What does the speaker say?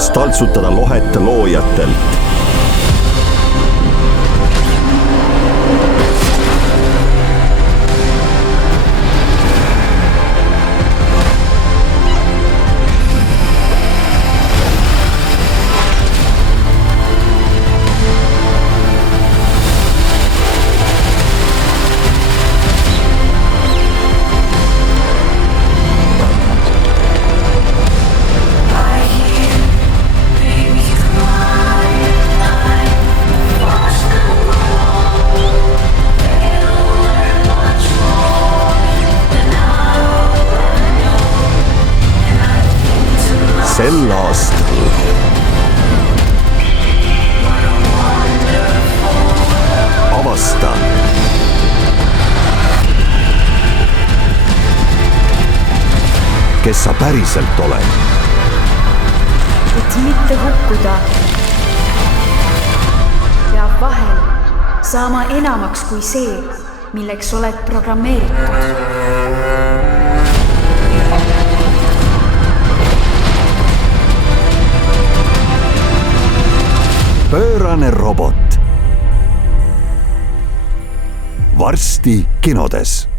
kuidas taltsutada lohet loojatelt. Sel aastal avasta, kes sa päriselt oled. Et mitte hukkuda, peab vahel saama enamaks kui see, milleks oled programmeeritud. Pöörane robot. Varsti kinodes.